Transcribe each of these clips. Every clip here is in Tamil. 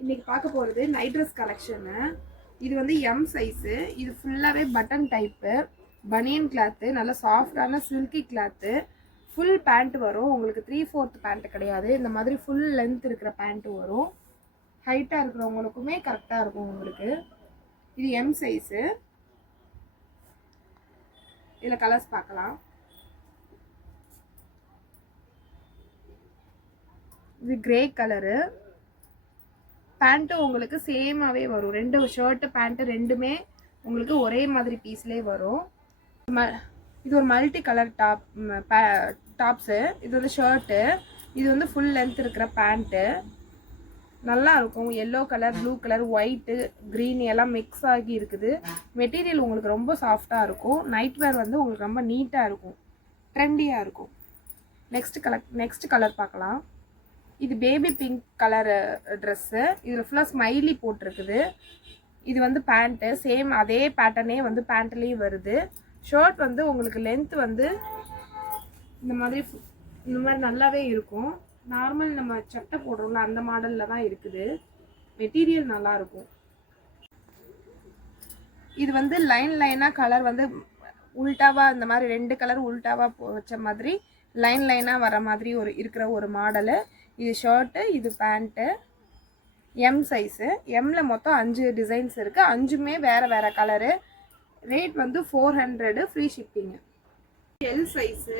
இன்னைக்கு பார்க்க போகிறது நைட் ட்ரெஸ் கலெக்ஷனு. இது வந்து எம் சைஸு. இது ஃபுல்லாகவே பட்டன் டைப்பு பனியன் கிளாத்து, நல்லா சாஃப்டான சில்கி கிளாத்து. ஃபுல் பேண்ட் வரும் உங்களுக்கு. 3/4 பேண்ட் கிடையாது, இந்த மாதிரி ஃபுல் லென்த் இருக்கிற பேண்ட்டு வரும். ஹைட்டாக இருக்கிறவங்களுக்குமே கரெக்டாக இருக்கும் உங்களுக்கு. இது எம் சைஸு. இதில் கலர்ஸ் பார்க்கலாம். இது கிரே கலரு. பேண்ட்டு உங்களுக்கு சேமாகவே வரும். ரெண்டு ஷர்ட்டு பேண்ட்டு ரெண்டுமே உங்களுக்கு ஒரே மாதிரி பீஸ்லேயே வரும். இது ஒரு மல்டி கலர் டாப்ஸு. இது வந்து ஷர்ட்டு. இது வந்து ஃபுல் லென்த் இருக்கிற பேண்ட்டு. நல்லா இருக்கும். Yellow colour, blue colour, white, green எல்லாம் மிக்ஸ் ஆகி இருக்குது. மெட்டீரியல் உங்களுக்கு ரொம்ப சாஃப்டாக இருக்கும். நைட் வேர் வந்து உங்களுக்கு ரொம்ப நீட்டாக இருக்கும், ட்ரெண்டியாக இருக்கும். நெக்ஸ்ட் கலர் பார்க்கலாம். இது பேபி பிங்க் கலர் ட்ரெஸ்ஸு. இதில் ஃபுல்லாக ஸ்மைலி போட்டிருக்குது. இது வந்து பேண்ட்டு. சேம் அதே பேட்டர்னே வந்து பேண்ட்லேயும் வருது. ஷர்ட் வந்து உங்களுக்கு லென்த் வந்து இந்த மாதிரி நல்லாவே இருக்கும். நார்மல் நம்ம சட்டை போடுறோம்ல அந்த மாடலில் தான் இருக்குது. மெட்டீரியல் நல்லாயிருக்கும். இது வந்து லைனாக கலர் வந்து உல்ட்டாவாக, இந்த மாதிரி 2 கலர் உல்ட்டாவாக வச்ச மாதிரி லைனாக வர மாதிரி இருக்கிற ஒரு மாடலு. இது ஷர்ட்டு, இது பேண்ட்டு. M size. எம்மில் மொத்தம் 5 டிசைன்ஸ் இருக்குது. 5மே வேறு கலரு. ரேட் வந்து 400, ஃப்ரீ ஷிப்பிங்கு. L size.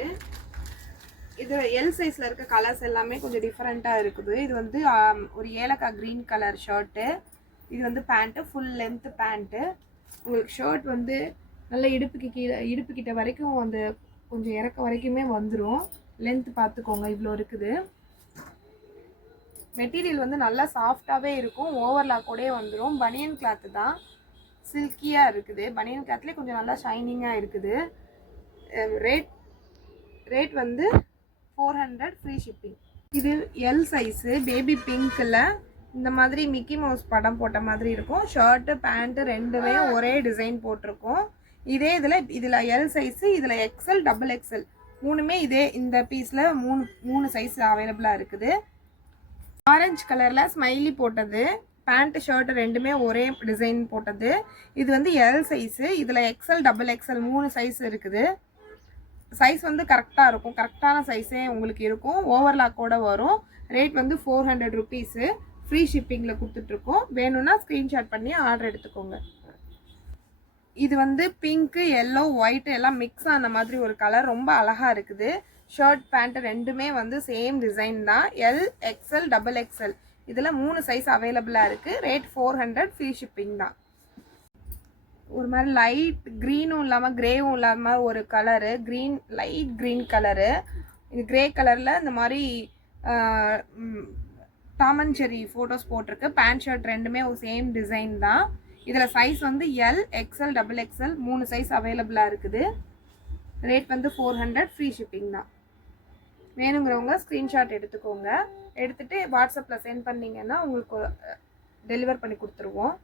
இது எல் சைஸில் இருக்க கலர்ஸ் எல்லாமே கொஞ்சம் டிஃப்ரெண்ட்டாக இருக்குது. இது வந்து ஒரு ஏலக்காய் க்ரீன் கலர் ஷர்ட்டு. இது வந்து பேண்ட்டு, ஃபுல் லென்த்து பேண்ட்டு. உங்களுக்கு ஷர்ட் வந்து நல்லா இடுப்புக்கிட்ட வரைக்கும் அந்த கொஞ்சம் இறக்க வரைக்குமே வந்துடும். லென்த்து பார்த்துக்கோங்க, இவ்வளோ இருக்குது. மெட்டீரியல் வந்து நல்லா சாஃப்டாகவே இருக்கும். ஓவர்லாக்கோடே வந்துடும். பனியன் கிளாத்து தான், சில்கியாக இருக்குது. பனியன் கிளாத்லேயே கொஞ்சம் நல்லா ஷைனிங்காக இருக்குது. ரேட் வந்து 400, ஃப்ரீ ஷிப்பிங். இது எல் சைஸு. பேபி பிங்க்கில் இந்த மாதிரி மிக்கி மவுஸ் படம் போட்ட மாதிரி இருக்கும். ஷர்ட்டு பேண்ட்டு ரெண்டுமே ஒரே டிசைன் போட்டிருக்கும். இதே இதில் எல் சைஸு, இதில் எக்ஸல், டபுள் எக்ஸல் மூணுமே இந்த பீஸில் மூணு சைஸ் அவைலபிளாக இருக்குது. ஆரஞ்சு கலரில் ஸ்மைலி போட்டது. பேண்ட்டு ஷர்ட்டு ரெண்டுமே ஒரே டிசைன் போட்டது. இது வந்து எல் சைஸு. இதில் எக்ஸல், டபுள் எக்ஸல் 3 சைஸ் இருக்குது. சைஸ் வந்து கரெக்டாக இருக்கும். கரெக்டான சைஸே உங்களுக்கு இருக்கும். ஓவர்லாக்கோட வரும். ரேட் வந்து 400 ருபீஸு. ஃப்ரீ ஷிப்பிங்கில் கொடுத்துட்ருக்கோம். வேணும்னா ஸ்க்ரீன்ஷாட் பண்ணி ஆர்டர் எடுத்துக்கோங்க. இது வந்து பிங்க்கு, எல்லோ, ஒயிட்டு எல்லாம் மிக்ஸ் ஆன மாதிரி ஒரு கலர். ரொம்ப அழகாக இருக்குது. ஷர்ட் பேண்ட்டு ரெண்டுமே வந்து சேம் டிசைன் தான். எல், எக்ஸல், டபுள் எக்ஸல் இதில் 3 சைஸ் அவைலபிளாக இருக்குது. ரேட் 400, ஃப்ரீ ஷிப்பிங் தான். ஒரு மாதிரி லைட் க்ரீனும் இல்லாமல் கிரேவும் இல்லாமல் ஒரு கலரு. Light green colour. இது கிரே கலரில் இந்த மாதிரி டாம் அண்ட் ஜெர்ரி ஃபோட்டோஸ் போட்டிருக்கு. பேண்ட் ஷர்ட் ரெண்டுமே ஒரு சேம் டிசைன் தான். இதில் சைஸ் வந்து L, XL, double XL 3 size அவைலபிளாக இருக்குது. ரேட் வந்து 400, ஃப்ரீ ஷிப்பிங் தான். வேணுங்கிறவங்க ஸ்க்ரீன்ஷாட் எடுத்துக்கோங்க. எடுத்துகிட்டு வாட்ஸ்அப்பில் சென்ட் பண்ணிங்கன்னா உங்களுக்கு டெலிவர் பண்ணி கொடுத்துருவோம்.